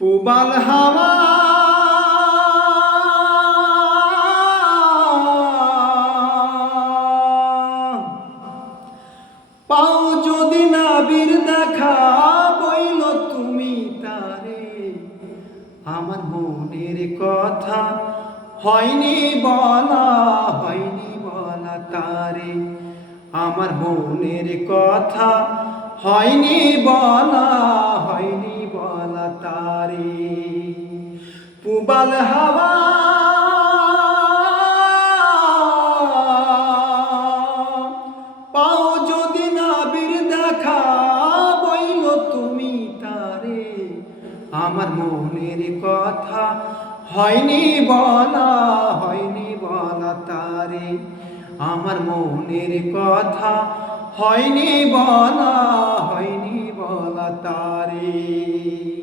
পুবাল হাওয়া পাও যদি নাবির দেখা বইল তুমি তারে আমার মনের কথা হয়নি বলা তারে আমার মনের কথা হয়নি বলা তারে পুবাল হাওয়া পাও যদি নাবির দেখা বইল তুমি তারে আমার মনের কথা হয়নি বলা তারে আমার মনের কথা হয়নি বলা তারে।